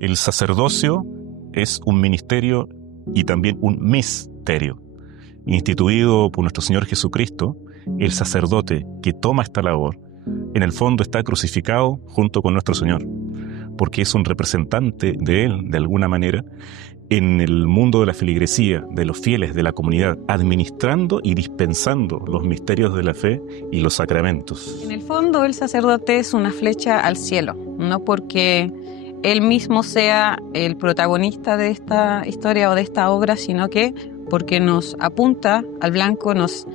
El sacerdocio es un ministerio y también un misterio. Instituido por nuestro Señor Jesucristo, el sacerdote que toma esta labor, en el fondo está crucificado junto con nuestro Señor, porque es un representante de Él, de alguna manera, en el mundo de la feligresía, de los fieles, de la comunidad, administrando y dispensando los misterios de la fe y los sacramentos. En el fondo, el sacerdote es una flecha al cielo, no porque él mismo sea el protagonista de esta historia o de esta obra, sino que porque nos apunta al blanco, nos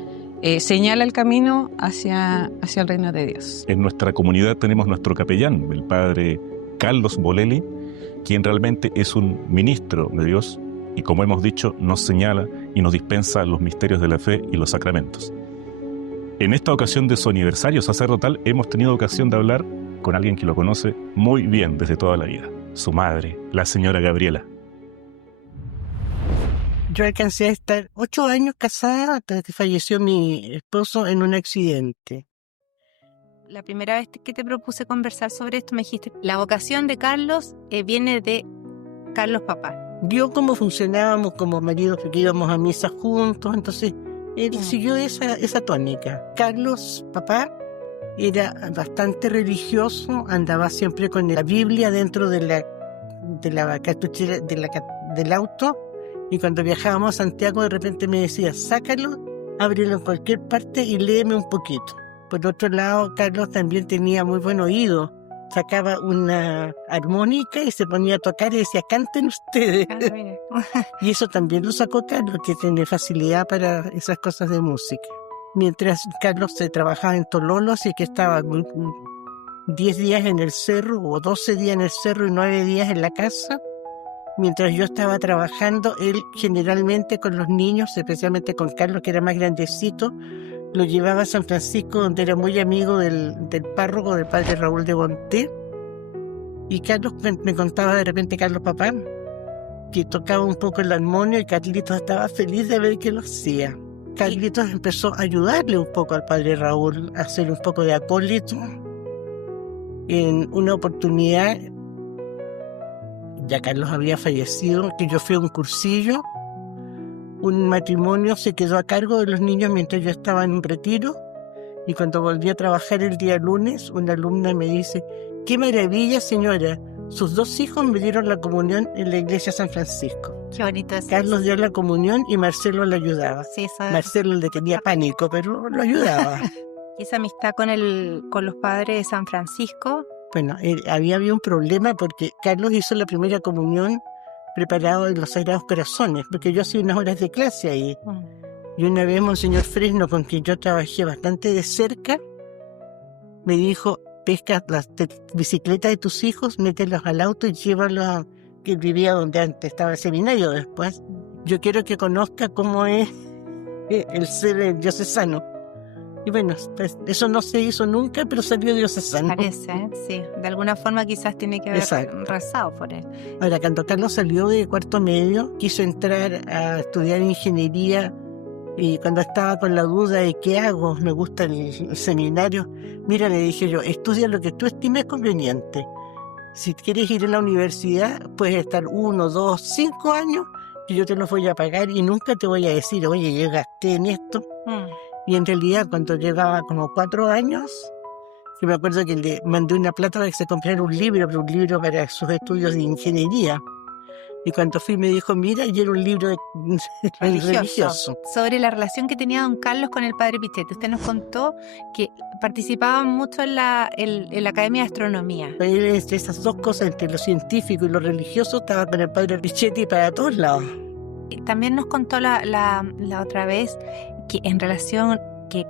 señala el camino hacia el reino de Dios. En nuestra comunidad tenemos nuestro capellán, el padre Carlos Bolelli, quien realmente es un ministro de Dios y, como hemos dicho, nos señala y nos dispensa los misterios de la fe y los sacramentos. En esta ocasión de su aniversario sacerdotal hemos tenido ocasión de hablar con alguien que lo conoce muy bien desde toda la vida, su madre, la señora Gabriela. Yo alcancé a estar 8 años casada hasta que falleció mi esposo en un accidente. La primera vez que te propuse conversar sobre esto me dijiste, la vocación de Carlos viene de Carlos papá. Vio cómo funcionábamos como maridos, porque íbamos a misa juntos, entonces él siguió esa tónica. Carlos papá era bastante religioso, andaba siempre con la Biblia dentro de la cartuchera del auto, y cuando viajábamos a Santiago de repente me decía, sácalo, ábrelo en cualquier parte y léeme un poquito. Por otro lado, Carlos también tenía muy buen oído. Sacaba una armónica y se ponía a tocar y decía, canten ustedes. Y eso también lo sacó Carlos, que tiene facilidad para esas cosas de música. Mientras Carlos se trabajaba en Tololo, así que estaba 10 días en el cerro, o 12 días en el cerro y 9 días en la casa. Mientras yo estaba trabajando, él generalmente con los niños, especialmente con Carlos, que era más grandecito, lo llevaba a San Francisco, donde era muy amigo del párroco, del padre Raúl de Bonté. Y Carlos me contaba de repente, Carlos papá, que tocaba un poco el armonio y Carlitos estaba feliz de ver que lo hacía. Carlitos empezó a ayudarle un poco al padre Raúl, a hacer un poco de acólito. En una oportunidad, ya Carlos había fallecido, que yo fui a un cursillo, un matrimonio se quedó a cargo de los niños mientras yo estaba en un retiro, y cuando volví a trabajar el día lunes, una alumna me dice, ¡qué maravilla, señora! Sus 2 hijos me dieron la comunión en la iglesia San Francisco. Qué bonito es. Carlos dio la comunión y Marcelo le ayudaba. Sí, Marcelo le tenía pánico, pero lo ayudaba. ¿Y esa amistad con los padres de San Francisco? Bueno, había un problema porque Carlos hizo la primera comunión preparado en los Sagrados Corazones, porque yo hacía unas horas de clase ahí. Y una vez Monseñor Fresno, con quien yo trabajé bastante de cerca, me dijo, pesca las bicicletas de tus hijos, mételos al auto y llévalos a que vivía donde antes estaba el seminario después. Yo quiero que conozca cómo es el ser diocesano. Y bueno, pues eso no se hizo nunca, pero salió diocesano. Parece, sí. De alguna forma quizás tiene que haber rezado por él. Ahora, cuando Carlos salió de cuarto medio, quiso entrar a estudiar ingeniería, y cuando estaba con la duda de qué hago, me gusta el seminario, mira, le dije yo, estudia lo que tú estimes conveniente. Si quieres ir a la universidad, puedes estar 1, 2, 5 años, que yo te los voy a pagar y nunca te voy a decir, oye, yo gasté en esto. Y en realidad, cuando llevaba como 4 años, que me acuerdo que le mandé una plata para que se comprara un libro para sus estudios de ingeniería. Y cuando fui me dijo, mira, y era un libro religioso. Sobre la relación que tenía don Carlos con el padre Pichetti. Usted nos contó que participaban mucho en la Academia de Astronomía. Entre esas dos cosas, entre lo científico y lo religioso, estaba con el padre Pichetti para todos lados. También nos contó la otra vez que en relación que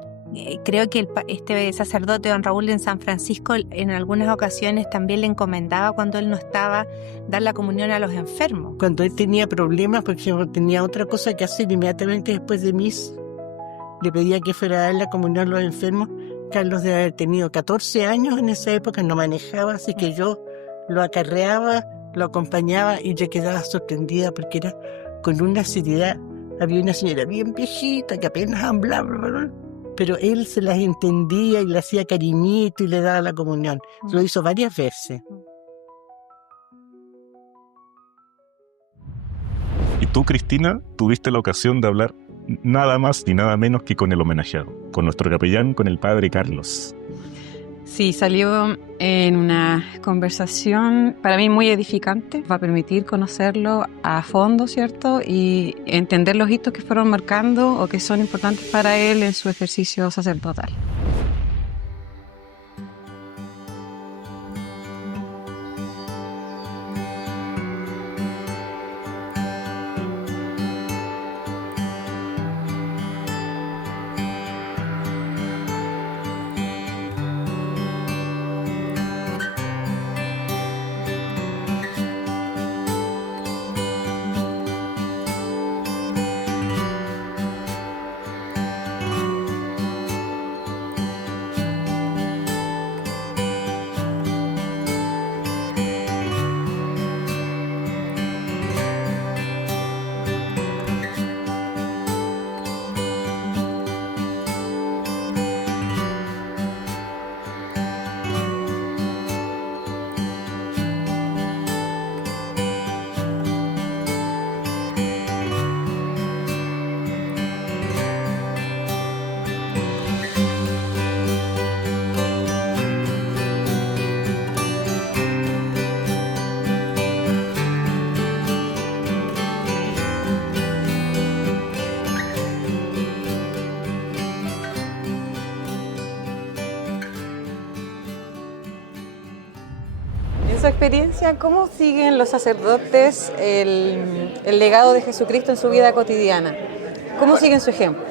creo que este sacerdote don Raúl en San Francisco en algunas ocasiones también le encomendaba, cuando él no estaba, dar la comunión a los enfermos. Cuando él tenía problemas, porque tenía otra cosa que hacer, inmediatamente después de misa le pedía que fuera a dar la comunión a los enfermos. Carlos debe haber tenido 14 años en esa época, no manejaba, así que yo lo acarreaba, lo acompañaba y yo quedaba sorprendida porque era con una seriedad. Había una señora bien viejita que apenas hablaba, pero él se las entendía y le hacía cariñito y le daba la comunión. Lo hizo varias veces. Y tú, Cristina, tuviste la ocasión de hablar nada más ni nada menos que con el homenajeado, con nuestro capellán, con el padre Carlos. Sí, salió en una conversación para mí muy edificante. Va a permitir conocerlo a fondo, ¿cierto? Y entender los hitos que fueron marcando o que son importantes para él en su ejercicio sacerdotal. En su experiencia, ¿cómo siguen los sacerdotes el legado de Jesucristo en su vida cotidiana? ¿Cómo siguen su ejemplo?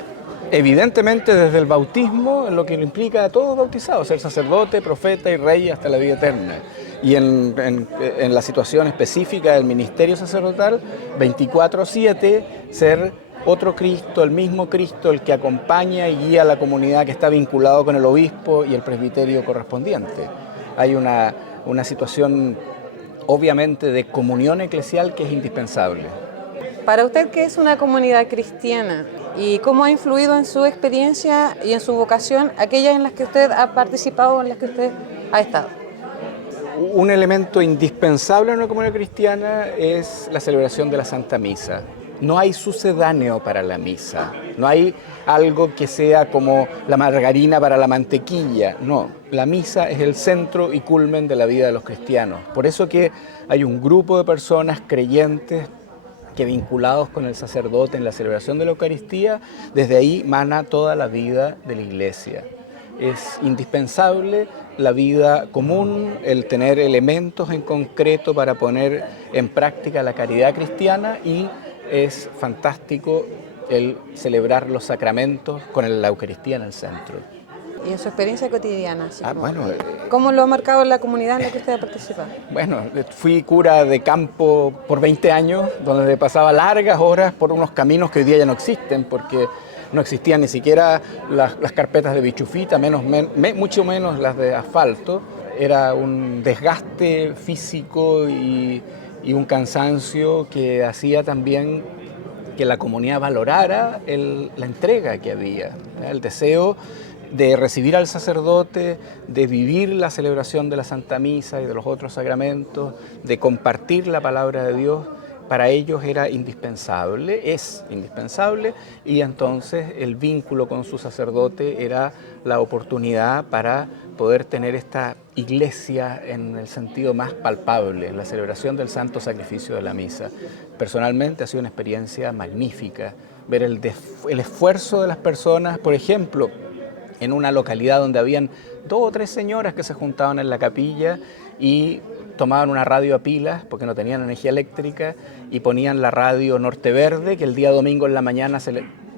Evidentemente desde el bautismo, lo que implica a todos bautizados, ser sacerdote, profeta y rey hasta la vida eterna. Y en la situación específica del ministerio sacerdotal, 24/7, ser otro Cristo, el mismo Cristo, el que acompaña y guía a la comunidad que está vinculado con el obispo y el presbiterio correspondiente. Hay una situación, obviamente, de comunión eclesial que es indispensable. Para usted, ¿qué es una comunidad cristiana? ¿Y cómo ha influido en su experiencia y en su vocación aquellas en las que usted ha participado o en las que usted ha estado? Un elemento indispensable en una comunidad cristiana es la celebración de la Santa Misa. No hay sucedáneo para la misa, no hay algo que sea como la margarina para la mantequilla, no. La misa es el centro y culmen de la vida de los cristianos. Por eso que hay un grupo de personas creyentes que vinculados con el sacerdote en la celebración de la Eucaristía, desde ahí mana toda la vida de la Iglesia. Es indispensable la vida común, el tener elementos en concreto para poner en práctica la caridad cristiana, y es fantástico el celebrar los sacramentos con la Eucaristía en el centro. Y en su experiencia cotidiana, ¿cómo lo ha marcado la comunidad en la que usted ha participado? Bueno, fui cura de campo por 20 años, donde pasaba largas horas por unos caminos que hoy día ya no existen, porque no existían ni siquiera las carpetas de bichufita, mucho menos las de asfalto. Era un desgaste físico y un cansancio que hacía también que la comunidad valorara la entrega que había, el deseo de recibir al sacerdote, de vivir la celebración de la Santa Misa y de los otros sacramentos, de compartir la palabra de Dios. Para ellos era indispensable, es indispensable, y entonces el vínculo con su sacerdote era la oportunidad para poder tener esta iglesia en el sentido más palpable, la celebración del santo sacrificio de la misa. Personalmente ha sido una experiencia magnífica, ver el esfuerzo de las personas, por ejemplo, en una localidad donde habían 2 o 3 señoras que se juntaban en la capilla y tomaban una radio a pilas porque no tenían energía eléctrica y ponían la radio Norte Verde, que el día domingo en la mañana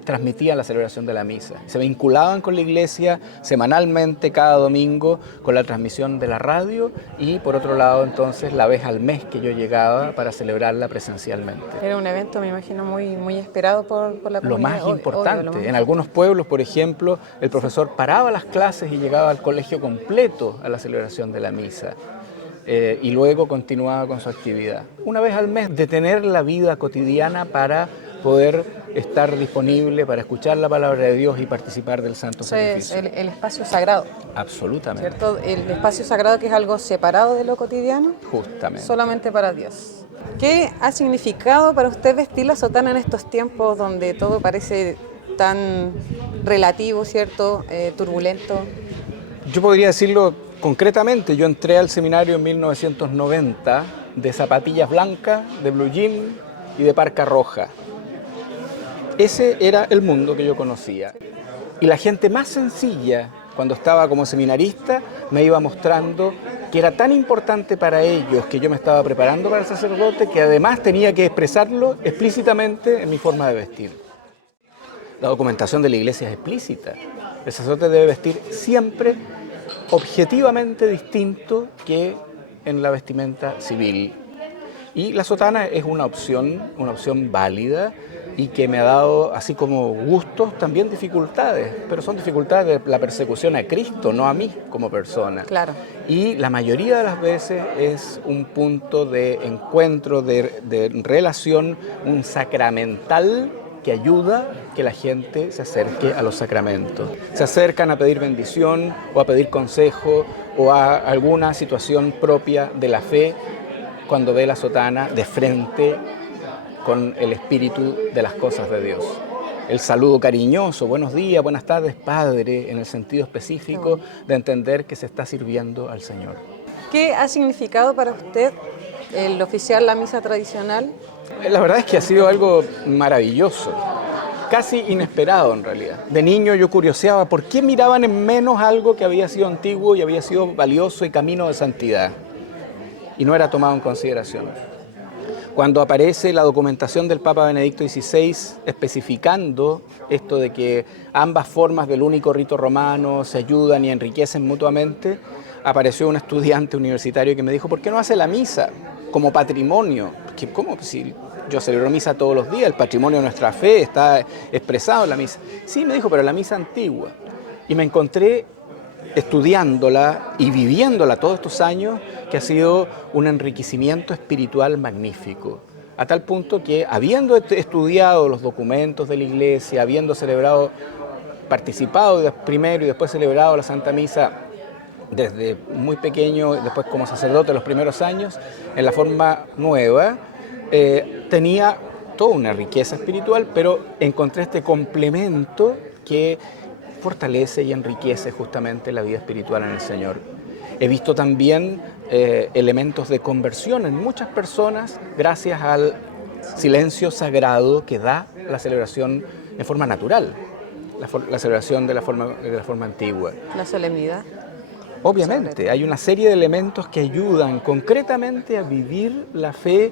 transmitían la celebración de la misa. Se vinculaban con la iglesia semanalmente cada domingo con la transmisión de la radio, y por otro lado entonces la vez al mes que yo llegaba para celebrarla presencialmente. Era un evento, me imagino, muy esperado por la comunidad. Lo más importante, en algunos pueblos, por ejemplo, el profesor paraba las clases y llegaba al colegio completo a la celebración de la misa. Y luego continuaba con su actividad. Una vez al mes, de tener la vida cotidiana para poder estar disponible para escuchar la palabra de Dios y participar del santo sacrificio. Es el espacio sagrado. Absolutamente. ¿Cierto? El espacio sagrado, que es algo separado de lo cotidiano. Justamente. Solamente para Dios. ¿Qué ha significado para usted vestir la sotana en estos tiempos donde todo parece tan relativo, ¿cierto? Turbulento. Yo podría decirlo concretamente, yo entré al seminario en 1990 de zapatillas blancas, de blue jean y de parca roja. Ese era el mundo que yo conocía. Y la gente más sencilla, cuando estaba como seminarista, me iba mostrando que era tan importante para ellos que yo me estaba preparando para el sacerdote, que además tenía que expresarlo explícitamente en mi forma de vestir. La documentación de la Iglesia es explícita. El sacerdote debe vestir siempre objetivamente distinto que en la vestimenta civil. Y la sotana es una opción válida y que me ha dado, así como gustos, también dificultades, pero son dificultades de la persecución a Cristo, no a mí como persona. Claro. Y la mayoría de las veces es un punto de encuentro, de relación, un sacramental que ayuda que la gente se acerque a los sacramentos. Se acercan a pedir bendición o a pedir consejo o a alguna situación propia de la fe cuando ve la sotana de frente con el espíritu de las cosas de Dios. El saludo cariñoso, buenos días, buenas tardes, Padre, en el sentido específico de entender que se está sirviendo al Señor. ¿Qué ha significado para usted el oficiar la misa tradicional? La verdad es que ha sido algo maravilloso, casi inesperado en realidad. De niño yo curioseaba por qué miraban en menos algo que había sido antiguo y había sido valioso y camino de santidad, y no era tomado en consideración. Cuando aparece la documentación del Papa Benedicto XVI especificando esto de que ambas formas del único rito romano se ayudan y enriquecen mutuamente, apareció un estudiante universitario que me dijo, ¿por qué no hace la misa como patrimonio? ¿Cómo? Si yo celebro misa todos los días, el patrimonio de nuestra fe está expresado en la misa. Sí, me dijo, pero la misa antigua. Y me encontré estudiándola y viviéndola todos estos años, que ha sido un enriquecimiento espiritual magnífico. A tal punto que, habiendo estudiado los documentos de la Iglesia, habiendo participado primero y después celebrado la Santa Misa desde muy pequeño, después como sacerdote los primeros años, en la forma nueva, tenía toda una riqueza espiritual, pero encontré este complemento que fortalece y enriquece justamente la vida espiritual en el Señor. He visto también elementos de conversión en muchas personas gracias al silencio sagrado que da la celebración en forma natural, la celebración de la forma antigua. La solemnidad. Obviamente, hay una serie de elementos que ayudan concretamente a vivir la fe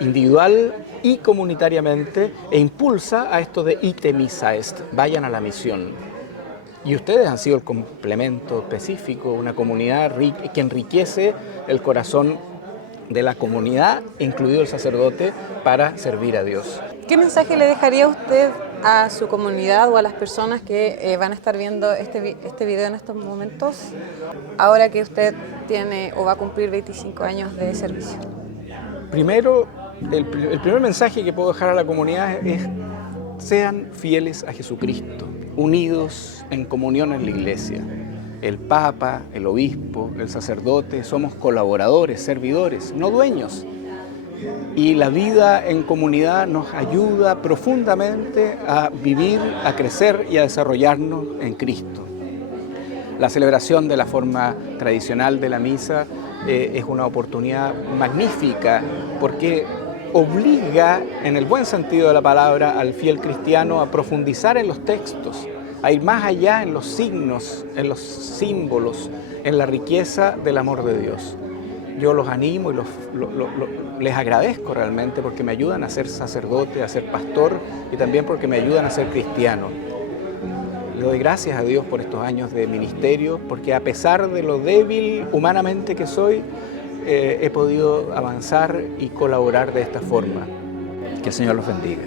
individual y comunitariamente e impulsa a esto de ite missa est, vayan a la misión. Y ustedes han sido el complemento específico, una comunidad que enriquece el corazón de la comunidad, incluido el sacerdote, para servir a Dios. ¿Qué mensaje le dejaría usted a su comunidad o a las personas que van a estar viendo este video en estos momentos, ahora que usted tiene o va a cumplir 25 años de servicio? Primero, el primer mensaje que puedo dejar a la comunidad es: sean fieles a Jesucristo, unidos en comunión en la Iglesia. El Papa, el Obispo, el sacerdote, somos colaboradores, servidores, no dueños. Y la vida en comunidad nos ayuda profundamente a vivir, a crecer y a desarrollarnos en Cristo. La celebración de la forma tradicional de la misa es una oportunidad magnífica porque obliga, en el buen sentido de la palabra, al fiel cristiano a profundizar en los textos, a ir más allá en los signos, en los símbolos, en la riqueza del amor de Dios. Yo los animo y les agradezco realmente porque me ayudan a ser sacerdote, a ser pastor y también porque me ayudan a ser cristiano. Le doy gracias a Dios por estos años de ministerio, porque a pesar de lo débil humanamente que soy, he podido avanzar y colaborar de esta forma. Que el Señor los bendiga.